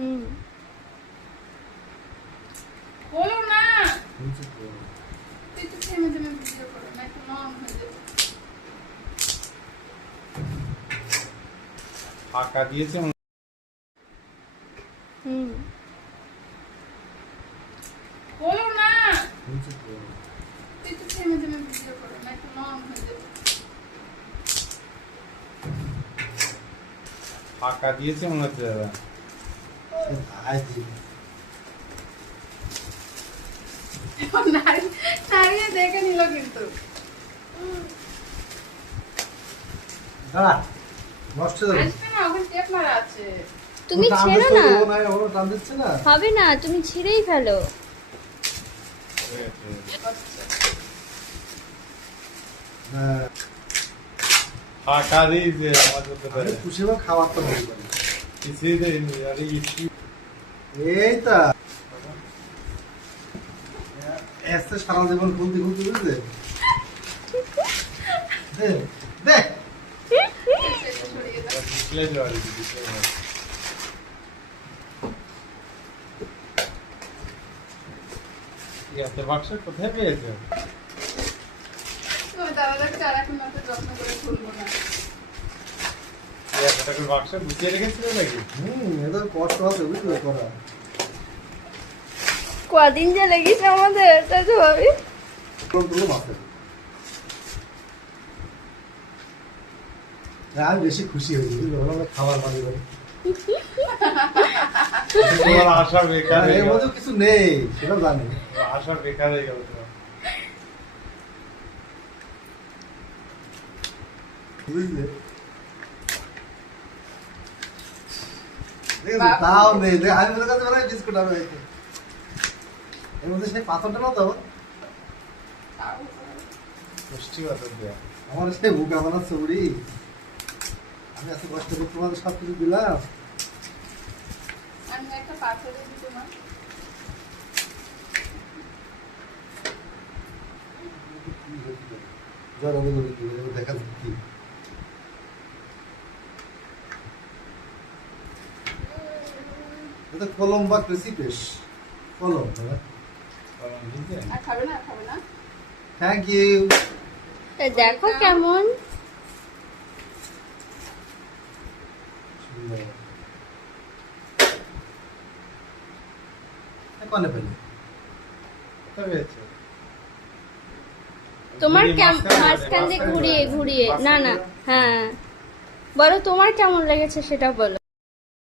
হুম বলো না তুই তো থেমে থেমে ভিডিও করো না একটু লং হয়ে যাবে। ফাঁকা দিয়েছে হুম বলো না তুই তো থেমে থেমে ভিডিও করো না একটু লং হয়ে যাবে। ফাঁকা দিয়েছে মনে হচ্ছে দাদা। নারিয়ে দেখে নিল কিন্তু আসবে না ওখানে টেপ মারা আছে। তুমি ছেড়ো না, না হবে না, তুমি ছিঁড়েই ফেলো। ফাঁকা দিয়েছে আমার করতে পারে খুশিবা খাবার তো বলি কিছুই দেয়নি। আরে ইস্যু এই তো এসে সারা জীবন খুলতে খুলতে বুঝলে দেখ দেখ সরিয়ে দাও। ডিসপ্লে দেওয়া ডিসপ্লে ইয়াতে বাক্স কোথায় পেয়েছো? তুমি দাদাকে চার এখন অত যত্ন করে খুলবো না। ইয়াতে টাকার বাক্স গুছিয়ে রেখেছিল নাকি? এদের কষ্ট হবে বুঝলে করা কদিন যে লেগেছে আমাদের, তাই তো ভাবি। তুলো মাথায় আমি বেশি খুশি হয়েছি বুঝলে ওরা খাবার বানিয়ে দেবে তোমার আশা বেকার হয়ে এর গেল। মধ্যে কিছু নেই সেটা জানি আশা বেকার হয়ে গেল তোমার। বুঝলে দেখেছো তাও নেই দেখ আমি মনে করতে পারি বিস্কুট হবে এতে। এর মধ্যে সেই পাথরটা না তো পুষ্টি বাতর দেওয়া। আমার সেই বুকা বানাচ্ছে উড়ি আমি এত কষ্ট করে তোমাদের সব কিছু দিলাম আমি একটা পাথরে দিতে না। দেখা যাচ্ছে এটা কলম বা ক্রেসিপেশ কলম আর খাবে না খাবে না। থ্যাংক ইউ তা দেখো কেমন। কনে পেলে কোথায় পেয়েছো? তোমার মাঝখানে মাঝখান দিয়ে মাঝখানে ঘুরিয়ে ঘুরিয়ে, না না, মাঝখানে হ্যাঁ বলো তোমার কেমন লেগেছে সেটা বলো।